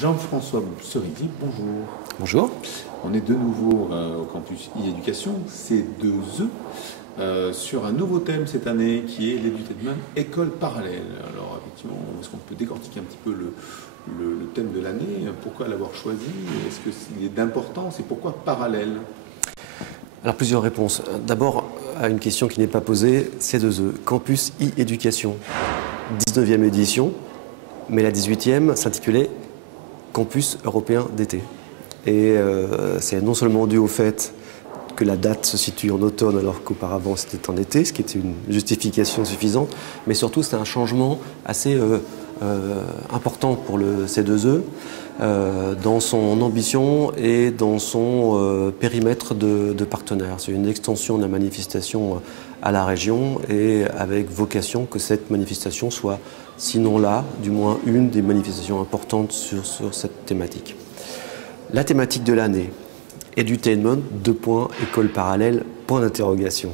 Jean-François Ceridi, bonjour. Bonjour. On est de nouveau au campus e-éducation, C2E, sur un nouveau thème cette année qui est l'edutainment école parallèle. Alors effectivement, est-ce qu'on peut décortiquer un petit peu le thème de l'année? Pourquoi l'avoir choisi? Est-ce qu'il est d'importance et pourquoi parallèle? Alors plusieurs réponses. D'abord à une question qui n'est pas posée, C2E, campus e-éducation, 19e édition, mais la 18e s'intitulait Campus européen d'été. Et c'est non seulement dû au fait que la date se situe en automne alors qu'auparavant c'était en été, ce qui était une justification suffisante, mais surtout c'est un changement assez important pour le C2E dans son ambition et dans son périmètre de partenaire. C'est une extension de la manifestation à la région et avec vocation que cette manifestation soit, sinon là, du moins une des manifestations importantes sur cette thématique. La thématique de l'année, edutainment, école parallèle, point d'interrogation.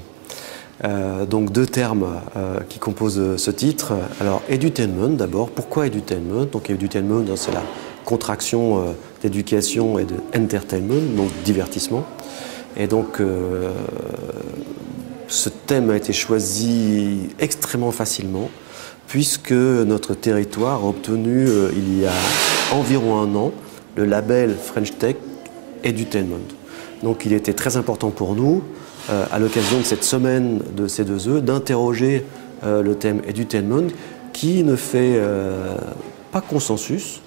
Donc deux termes qui composent ce titre. Alors edutainment d'abord, pourquoi edutainment? Donc edutainment, c'est la contraction d'éducation et de entertainment, donc divertissement. Et donc ce thème a été choisi extrêmement facilement puisque notre territoire a obtenu il y a environ un an le label French Tech Edutainment. Donc il était très important pour nous, à l'occasion de cette semaine de C2E, d'interroger le thème Edutainment qui ne fait pas consensus,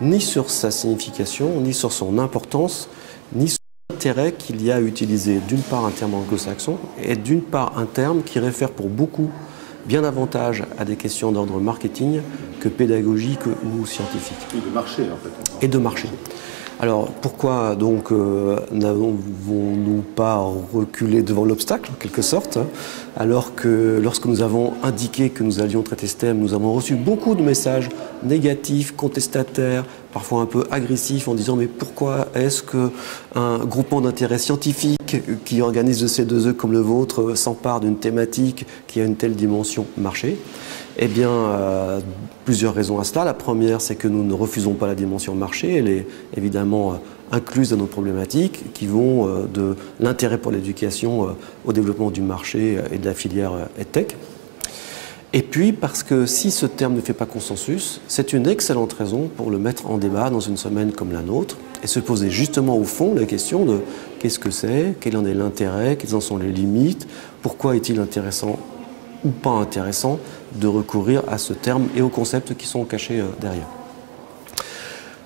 ni sur sa signification, ni sur son importance, ni sur l'intérêt qu'il y a à utiliser d'une part un terme anglo-saxon et d'une part un terme qui réfère pour beaucoup bien davantage à des questions d'ordre marketing que pédagogique ou scientifique. Et de marché en fait. Et de marché. Alors pourquoi donc n'avons-nous pas reculé devant l'obstacle en quelque sorte, alors que lorsque nous avons indiqué que nous allions traiter ce thème, nous avons reçu beaucoup de messages négatifs, contestataires, parfois un peu agressifs en disant mais pourquoi est-ce qu'un groupement d'intérêt scientifique qui organise le C2E comme le vôtre s'empare d'une thématique qui a une telle dimension marché? Eh bien, plusieurs raisons à cela. La première, c'est que nous ne refusons pas la dimension marché. Elle est évidemment incluse dans nos problématiques qui vont de l'intérêt pour l'éducation au développement du marché et de la filière EdTech. Et puis, parce que si ce terme ne fait pas consensus, c'est une excellente raison pour le mettre en débat dans une semaine comme la nôtre et se poser justement au fond la question de qu'est-ce que c'est, quel en est l'intérêt, quelles en sont les limites, pourquoi est-il intéressant ou pas intéressant de recourir à ce terme et aux concepts qui sont cachés derrière.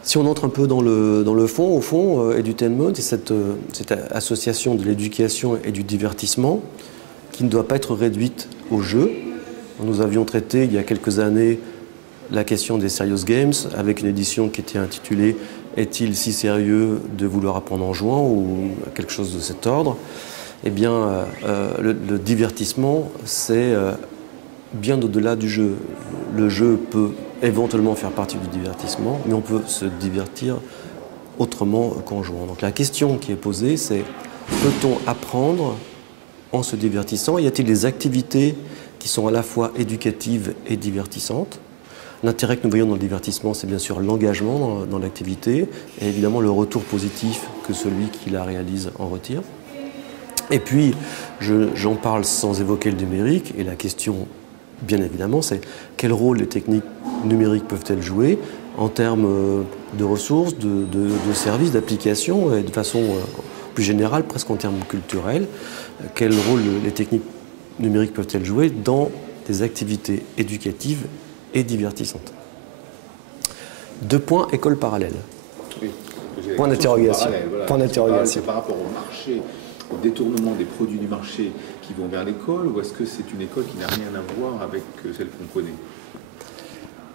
Si on entre un peu dans le fond, au fond, edutainment, c'est cette association de l'éducation et du divertissement qui ne doit pas être réduite au jeu. Nous avions traité il y a quelques années la question des serious games avec une édition qui était intitulée « Est-il si sérieux de vouloir apprendre en jouant ?» ou quelque chose de cet ordre. Eh bien, le divertissement, c'est bien au-delà du jeu. Le jeu peut éventuellement faire partie du divertissement, mais on peut se divertir autrement qu'en jouant. Donc la question qui est posée, c'est peut-on apprendre en se divertissant? Y a-t-il des activités qui sont à la fois éducatives et divertissantes? L'intérêt que nous voyons dans le divertissement, c'est bien sûr l'engagement dans l'activité et évidemment le retour positif que celui qui la réalise en retire. Et puis, j'en parle sans évoquer le numérique, et la question, bien évidemment, c'est quel rôle les techniques numériques peuvent-elles jouer en termes de ressources, de services, d'applications, et de façon plus générale, presque en termes culturels, quel rôle les techniques numériques peuvent-elles jouer dans des activités éducatives et divertissantes. Deux points, école parallèle. Oui, point d'interrogation. Voilà. Point d'interrogation. C'est par rapport au marché, au détournement des produits du marché qui vont vers l'école, ou est-ce que c'est une école qui n'a rien à voir avec celle qu'on connaît?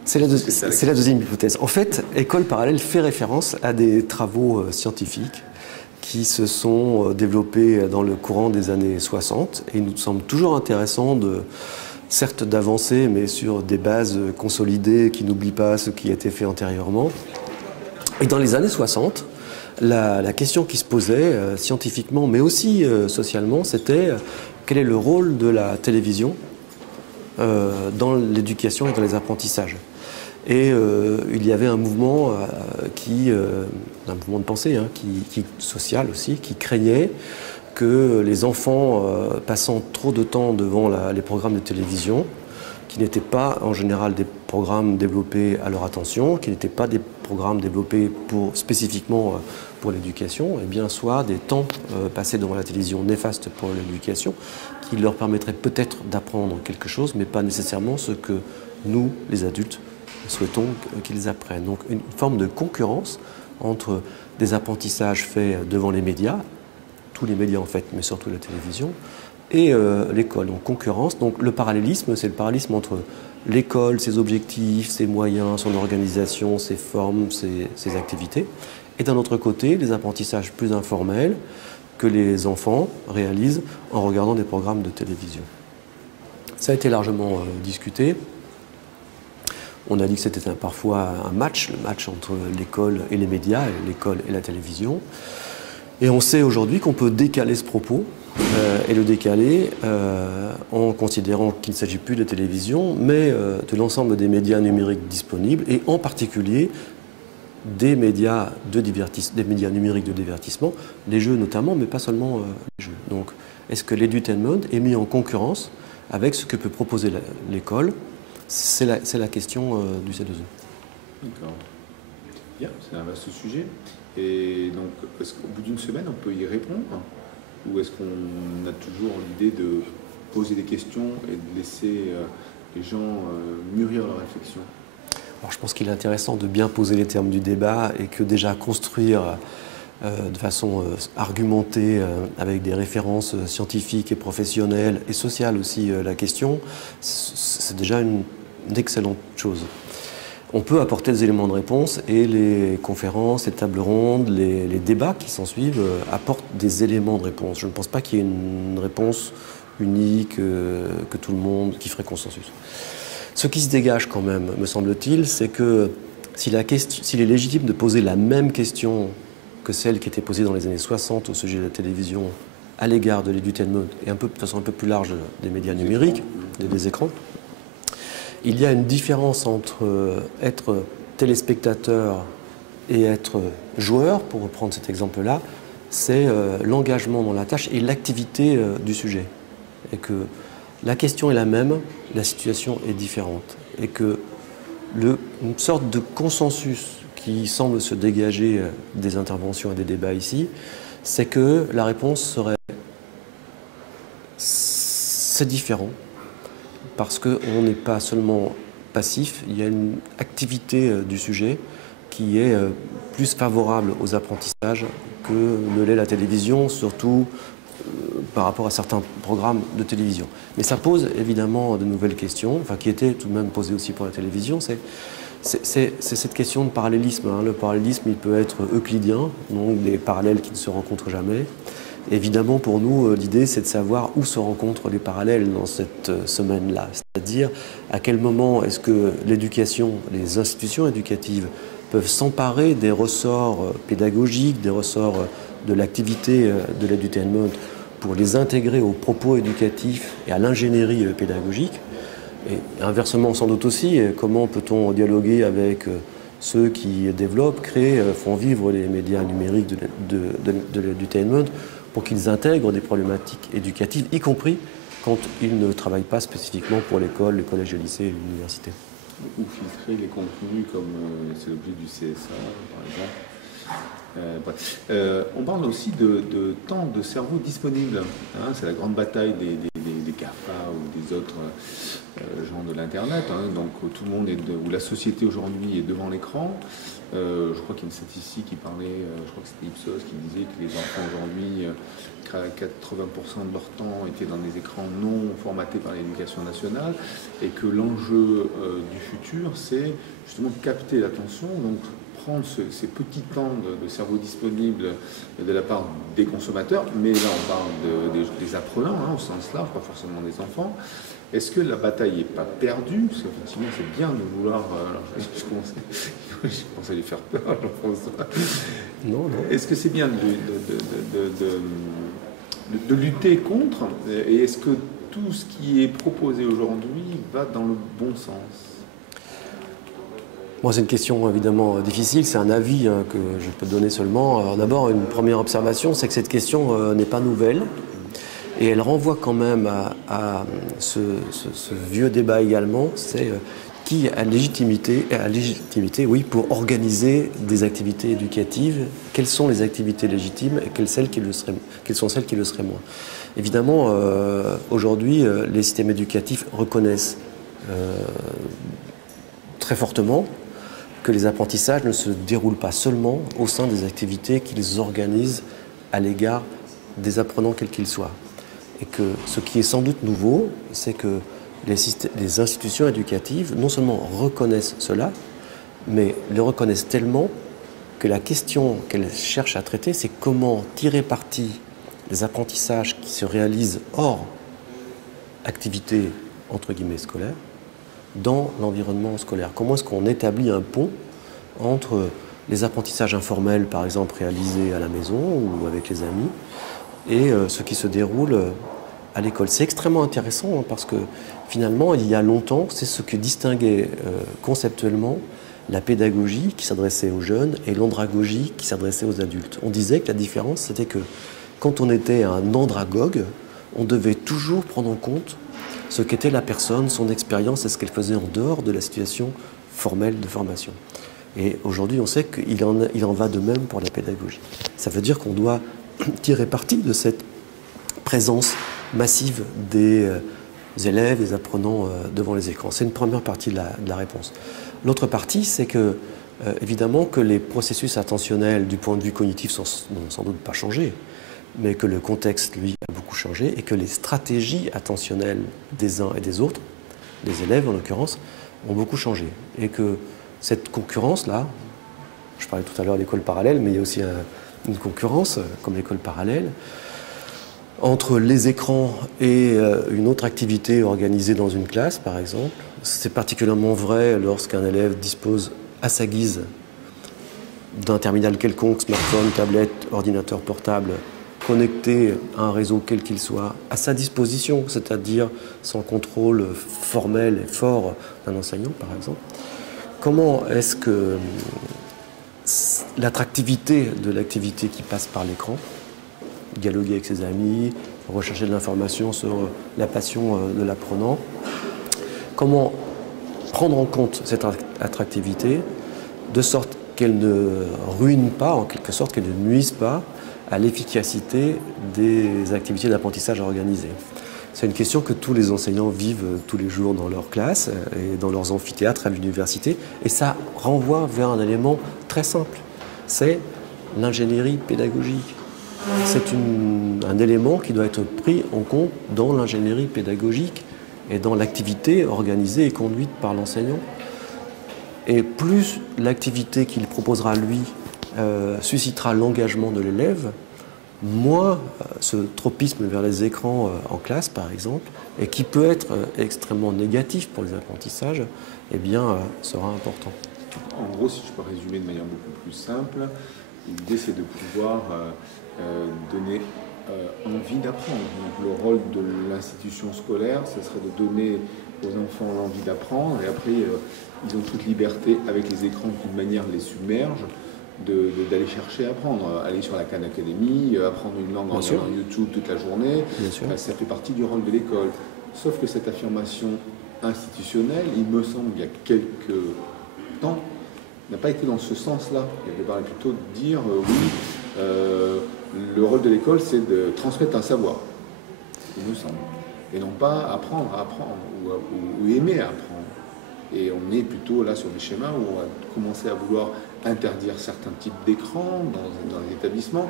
C'est la deuxième hypothèse. En fait, école parallèle fait référence à des travaux scientifiques qui se sont développés dans le courant des années 60 et il nous semble toujours intéressant certes d'avancer, mais sur des bases consolidées qui n'oublient pas ce qui a été fait antérieurement. Et dans les années 60, la question qui se posait scientifiquement, mais aussi socialement, c'était quel est le rôle de la télévision dans l'éducation et dans les apprentissages. Et il y avait un mouvement, un mouvement de pensée, social aussi, qui craignait que les enfants passant trop de temps devant les programmes de télévision, qui n'étaient pas en général des programmes développés à leur attention, qui n'étaient pas des programmes développés spécifiquement pour l'éducation, eh bien, soit des temps passés devant la télévision néfastes pour l'éducation, qui leur permettraient peut-être d'apprendre quelque chose, mais pas nécessairement ce que nous, les adultes, souhaitons qu'ils apprennent. Donc une forme de concurrence entre des apprentissages faits devant les médias, tous les médias en fait, mais surtout la télévision, et l'école. Donc concurrence, donc le parallélisme, c'est le parallélisme entre l'école, ses objectifs, ses moyens, son organisation, ses formes, ses activités, et d'un autre côté, les apprentissages plus informels que les enfants réalisent en regardant des programmes de télévision. Ça a été largement discuté. On a dit que c'était parfois un match, le match entre l'école et les médias, l'école et la télévision. Et on sait aujourd'hui qu'on peut décaler ce propos et le décaler en considérant qu'il ne s'agit plus de télévision, mais de l'ensemble des médias numériques disponibles et en particulier des médias numériques de divertissement, les jeux notamment, mais pas seulement les jeux. Donc, est-ce que l'edutainment est mis en concurrence avec ce que peut proposer l'école? C'est la question du C2E. D'accord. Bien, c'est un vaste sujet. Et donc, est-ce qu'au bout d'une semaine, on peut y répondre? Ou est-ce qu'on a toujours l'idée de poser des questions et de laisser les gens mûrir leur réflexion? Alors, je pense qu'il est intéressant de bien poser les termes du débat et que déjà construire de façon argumentée, avec des références scientifiques et professionnelles et sociales aussi, la question, c'est déjà une excellente chose. On peut apporter des éléments de réponse et les conférences, les tables rondes, les débats qui s'en suivent apportent des éléments de réponse. Je ne pense pas qu'il y ait une réponse unique, que tout le monde, qui ferait consensus. Ce qui se dégage quand même, me semble-t-il, c'est que s'il est légitime de poser la même question que celle qui était posée dans les années 60 au sujet de la télévision à l'égard de l'edutainment et de façon un peu plus large des médias numériques, des écrans, il y a une différence entre être téléspectateur et être joueur, pour reprendre cet exemple-là, c'est l'engagement dans la tâche et l'activité du sujet. Et que la question est la même, la situation est différente. Et que une sorte de consensus qui semble se dégager des interventions et des débats ici, c'est que la réponse serait c'est différent, parce qu'on n'est pas seulement passif, il y a une activité du sujet qui est plus favorable aux apprentissages que ne l'est la télévision, surtout par rapport à certains programmes de télévision. Mais ça pose évidemment de nouvelles questions, enfin, qui étaient tout de même posées aussi pour la télévision. C'est cette question de parallélisme. Le parallélisme, il peut être euclidien, donc des parallèles qui ne se rencontrent jamais. Évidemment, pour nous, l'idée, c'est de savoir où se rencontrent les parallèles dans cette semaine-là. C'est-à-dire, à quel moment est-ce que l'éducation, les institutions éducatives peuvent s'emparer des ressorts pédagogiques, des ressorts de l'activité de l'edutainment pour les intégrer aux propos éducatifs et à l'ingénierie pédagogique. Et inversement, sans doute aussi, comment peut-on dialoguer avec ceux qui développent, créent, font vivre les médias numériques de l'edutainment pour qu'ils intègrent des problématiques éducatives, y compris quand ils ne travaillent pas spécifiquement pour l'école, les collèges, les lycées et l'université. Ou filtrer les contenus comme c'est l'objet du CSA, par exemple. On parle aussi de temps de cerveau disponible. C'est la grande bataille des GAFA ou des autres gens de l'Internet. Donc tout le monde où la société aujourd'hui est devant l'écran. Je crois qu'il y a une statistique qui parlait, je crois que c'était Ipsos, qui disait que les enfants aujourd'hui, 80% de leur temps étaient dans des écrans non formatés par l'éducation nationale, et que l'enjeu du futur, c'est justement capter l'attention, donc prendre ces petits temps de cerveau disponible de la part des consommateurs, mais là on parle des apprenants, au sens large, pas forcément des enfants. Est-ce que la bataille n'est pas perdue? Parce qu'effectivement, c'est bien de vouloir... je commence à lui faire peur, Jean-François. Non. Est-ce que c'est bien de lutter contre? Et est-ce que tout ce qui est proposé aujourd'hui va dans le bon sens? Moi, c'est une question évidemment difficile, c'est un avis que je peux donner seulement. Alors, d'abord, une première observation, c'est que cette question n'est pas nouvelle et elle renvoie quand même à ce vieux débat également, c'est qui a légitimité, oui, pour organiser des activités éducatives, quelles sont les activités légitimes et quelles sont celles qui le seraient moins. Évidemment, aujourd'hui, les systèmes éducatifs reconnaissent très fortement que les apprentissages ne se déroulent pas seulement au sein des activités qu'ils organisent à l'égard des apprenants quels qu'ils soient. Et que ce qui est sans doute nouveau, c'est que les institutions éducatives non seulement reconnaissent cela, mais le reconnaissent tellement que la question qu'elles cherchent à traiter, c'est comment tirer parti des apprentissages qui se réalisent hors activité entre guillemets scolaire dans l'environnement scolaire. Comment est-ce qu'on établit un pont entre les apprentissages informels, par exemple, réalisés à la maison ou avec les amis, et ce qui se déroule à l'école. C'est extrêmement intéressant parce que finalement, il y a longtemps, c'est ce que distinguait conceptuellement la pédagogie qui s'adressait aux jeunes et l'andragogie qui s'adressait aux adultes. On disait que la différence, c'était que quand on était un andragogue, on devait toujours prendre en compte ce qu'était la personne, son expérience et ce qu'elle faisait en dehors de la situation formelle de formation. Et aujourd'hui, on sait qu'il en va de même pour la pédagogie. Ça veut dire qu'on doit tirer parti de cette présence massive des élèves, des apprenants devant les écrans. C'est une première partie de la réponse. L'autre partie, c'est que, évidemment, que les processus attentionnels du point de vue cognitif n'ont sans doute pas changé, mais que le contexte, lui, a beaucoup changé et que les stratégies attentionnelles des uns et des autres, des élèves en l'occurrence, ont beaucoup changé. Et que cette concurrence-là, je parlais tout à l'heure d'école parallèle, mais il y a aussi une concurrence, comme l'école parallèle, entre les écrans et une autre activité organisée dans une classe, par exemple. C'est particulièrement vrai lorsqu'un élève dispose à sa guise d'un terminal quelconque, smartphone, tablette, ordinateur portable, connecté à un réseau quel qu'il soit, à sa disposition, c'est-à-dire sans contrôle formel et fort d'un enseignant, par exemple. Comment est-ce que l'attractivité de l'activité qui passe par l'écran, dialoguer avec ses amis, rechercher de l'information sur la passion de l'apprenant, comment prendre en compte cette attractivité de sorte qu'elle ne ruine pas, en quelque sorte, qu'elle ne nuise pas à l'efficacité des activités d'apprentissage organisées. C'est une question que tous les enseignants vivent tous les jours dans leur classe et dans leurs amphithéâtres à l'université. Et ça renvoie vers un élément très simple, c'est l'ingénierie pédagogique. C'est un élément qui doit être pris en compte dans l'ingénierie pédagogique et dans l'activité organisée et conduite par l'enseignant. Et plus l'activité qu'il proposera lui suscitera l'engagement de l'élève, moins ce tropisme vers les écrans en classe, par exemple, et qui peut être extrêmement négatif pour les apprentissages, eh bien, sera important. En gros, si je peux résumer de manière beaucoup plus simple, l'idée c'est de pouvoir donner envie d'apprendre. Donc, le rôle de l'institution scolaire, ce serait de donner aux enfants l'envie d'apprendre, et après, ils ont toute liberté, avec les écrans, d'une manière les submerge, d'aller chercher à apprendre, aller sur la Khan Academy, apprendre une langue en regardant YouTube toute la journée, ça fait partie du rôle de l'école. Sauf que cette affirmation institutionnelle, il me semble qu'il y a quelques temps, n'a pas été dans ce sens-là. Il devrait plutôt dire, oui, le rôle de l'école, c'est de transmettre un savoir, il me semble, et non pas apprendre à apprendre, ou aimer à apprendre. Et on est plutôt là sur des schémas où on va commencer à vouloir interdire certains types d'écrans dans les établissements.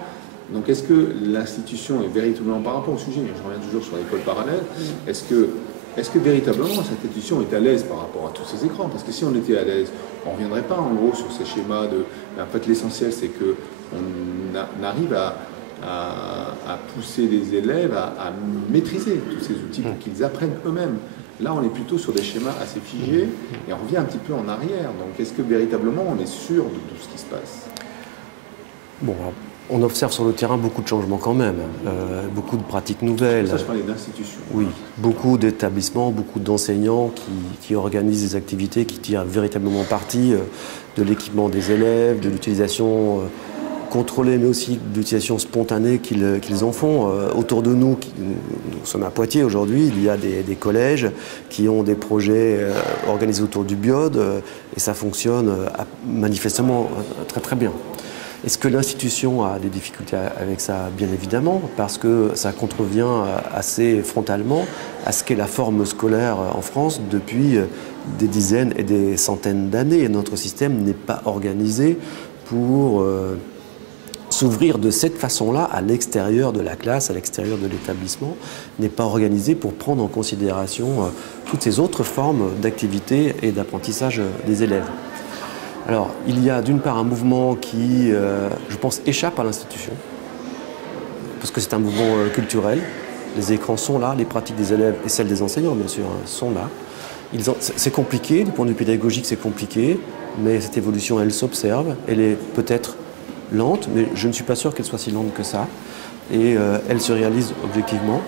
Donc est-ce que l'institution est véritablement, par rapport au sujet, je reviens toujours sur l'école parallèle, est-ce que véritablement cette institution est à l'aise par rapport à tous ces écrans? Parce que si on était à l'aise, on ne reviendrait pas en gros sur ces schémas de... En fait, l'essentiel, c'est qu'on arrive à pousser les élèves à maîtriser tous ces outils pour qu'ils apprennent eux-mêmes. Là, on est plutôt sur des schémas assez figés et on revient un petit peu en arrière. Donc, est-ce que véritablement, on est sûr de tout ce qui se passe? Bon, On observe sur le terrain beaucoup de changements quand même, beaucoup de pratiques nouvelles. Ça, je parlais d'institutions. Oui, beaucoup d'établissements, beaucoup d'enseignants qui organisent des activités qui tirent véritablement parti de l'équipement des élèves, de l'utilisation contrôlée, mais aussi de l'utilisation spontanée qu'ils en font. Autour de nous, nous sommes à Poitiers aujourd'hui, il y a des collèges qui ont des projets organisés autour du biode et ça fonctionne manifestement très très bien. Est-ce que l'institution a des difficultés avec ça? Bien évidemment, parce que ça contrevient assez frontalement à ce qu'est la forme scolaire en France depuis des dizaines et des centaines d'années. Notre système n'est pas organisé pour s'ouvrir de cette façon-là à l'extérieur de la classe, à l'extérieur de l'établissement, n'est pas organisé pour prendre en considération toutes ces autres formes d'activité et d'apprentissage des élèves. Alors, il y a d'une part un mouvement qui, je pense, échappe à l'institution, parce que c'est un mouvement culturel. Les écrans sont là, les pratiques des élèves et celles des enseignants, bien sûr, sont là. C'est compliqué, du point de vue pédagogique, c'est compliqué, mais cette évolution, elle s'observe. Elle est peut-être lente, mais je ne suis pas sûr qu'elle soit si lente que ça. Et elle se réalise objectivement.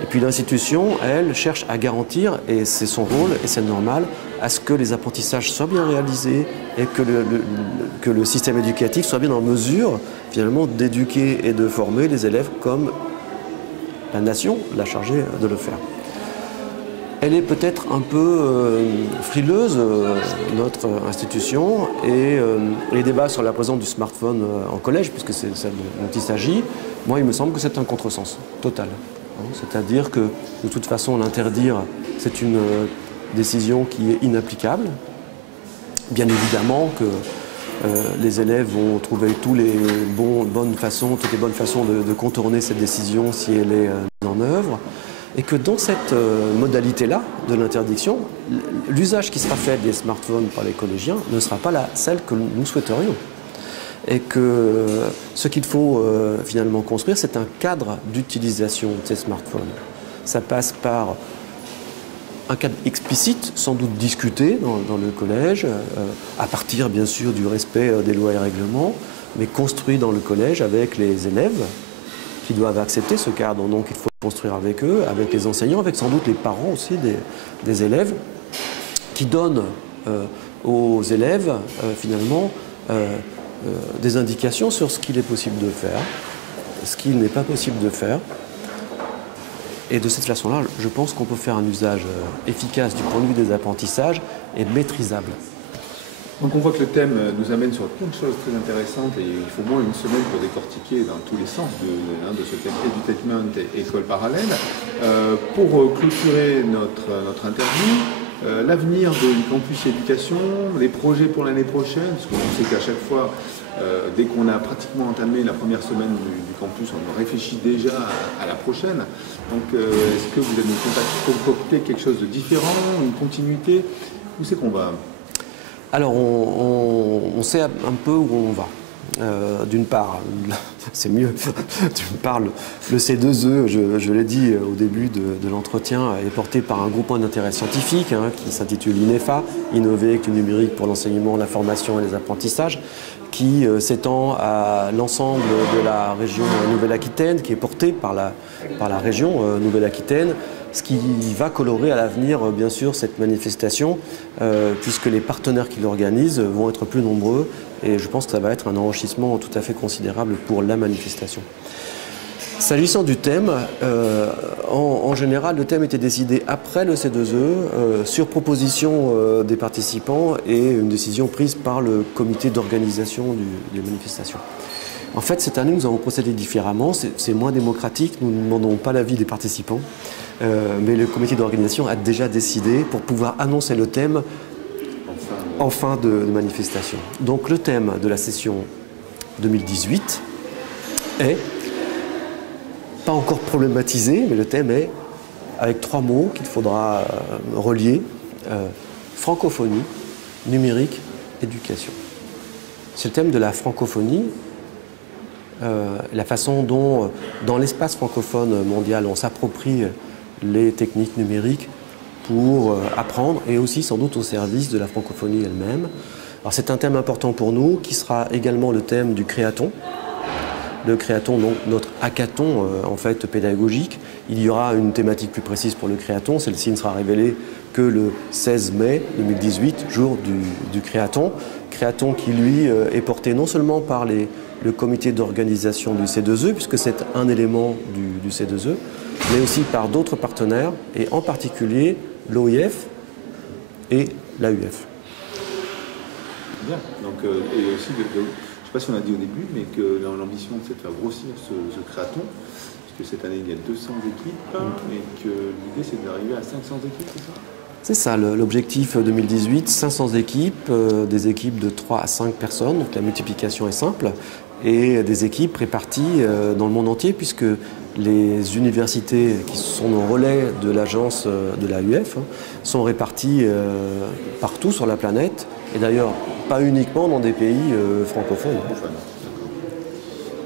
Et puis l'institution, elle, cherche à garantir, et c'est son rôle, et c'est normal, à ce que les apprentissages soient bien réalisés et que le système éducatif soit bien en mesure, finalement, d'éduquer et de former les élèves comme la nation l'a chargé de le faire. Elle est peut-être un peu frileuse, notre institution, et les débats sur la présence du smartphone en collège, puisque c'est celle dont il s'agit, moi, il me semble que c'est un contresens total. C'est-à-dire que, de toute façon, l'interdire, c'est une décision qui est inapplicable. Bien évidemment que les élèves vont trouver toutes les bonnes façons de contourner cette décision si elle est mise en œuvre. Et que dans cette modalité-là de l'interdiction, l'usage qui sera fait des smartphones par les collégiens ne sera pas celle que nous souhaiterions. Et que ce qu'il faut finalement construire, c'est un cadre d'utilisation de ces smartphones. Ça passe par un cadre explicite, sans doute discuté dans le collège, à partir bien sûr du respect des lois et règlements, mais construit dans le collège avec les élèves qui doivent accepter ce cadre. Donc il faut construire avec eux, avec les enseignants, avec sans doute les parents aussi des élèves, qui donnent aux élèves finalement des indications sur ce qu'il est possible de faire, ce qu'il n'est pas possible de faire. Et de cette façon-là, je pense qu'on peut faire un usage efficace du point de vue des apprentissages et maîtrisable. Donc on voit que le thème nous amène sur plein de choses très intéressantes et il faut au moins une semaine pour décortiquer dans tous les sens de ce thème Edutainment et école parallèle. Pour clôturer notre interview, l'avenir du campus éducation, les projets pour l'année prochaine, parce qu'on sait qu'à chaque fois, dès qu'on a pratiquement entamé la première semaine du campus, on réfléchit déjà à la prochaine. Donc est-ce que vous allez nous concocter quelque chose de différent, une continuité? Où c'est qu'on va? Alors, on sait un peu où on va. D'une part, c'est mieux, d'une part, le C2E, je l'ai dit au début de l'entretien, est porté par un groupement d'intérêt scientifique qui s'intitule INEFA, Innover avec le numérique pour l'enseignement, la formation et les apprentissages, qui s'étend à l'ensemble de la région Nouvelle-Aquitaine, qui est porté par la région Nouvelle-Aquitaine, ce qui va colorer à l'avenir, bien sûr, cette manifestation, puisque les partenaires qui l'organisent vont être plus nombreux, et je pense que ça va être un enrichissement tout à fait considérable pour la manifestation. S'agissant du thème, en général, le thème était décidé après le C2E, sur proposition des participants et une décision prise par le comité d'organisation des manifestations. En fait, cette année, nous avons procédé différemment, c'est moins démocratique, nous ne demandons pas l'avis des participants, mais le comité d'organisation a déjà décidé pour pouvoir annoncer le thème en fin de manifestation. Donc le thème de la session 2018 est, pas encore problématisé, mais le thème est, avec 3 mots qu'il faudra relier, francophonie, numérique, éducation. C'est le thème de la francophonie, la façon dont, dans l'espace francophone mondial, on s'approprie les techniques numériques pour apprendre et aussi sans doute au service de la francophonie elle-même. Alors c'est un thème important pour nous qui sera également le thème du Créaton. le créaton, donc notre hackathon en fait pédagogique. Il y aura une thématique plus précise pour le créaton. Celle-ci ne sera révélée que le 16 mai 2018, jour du créaton. Créaton qui, lui, est porté non seulement par le comité d'organisation du C2E, puisque c'est un élément du C2E, mais aussi par d'autres partenaires, et en particulier l'OIF et l'AUF. Bien. Donc, et aussi, je ne sais pas si on l'a dit au début, mais que l'ambition, c'est de faire grossir ce créaton, puisque cette année, il y a 200 équipes, et que l'idée, c'est d'arriver à 500 équipes, c'est ça ? C'est ça, l'objectif 2018, 500 équipes, des équipes de 3 à 5 personnes, donc la multiplication est simple, et des équipes réparties dans le monde entier, puisque les universités qui sont nos relais de l'agence de l'AUF sont réparties partout sur la planète, et d'ailleurs pas uniquement dans des pays francophones.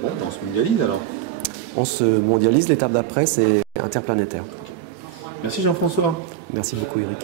Bon, on se mondialise alors. On se mondialise, l'étape d'après c'est interplanétaire. Merci Jean-François. Merci beaucoup Eric.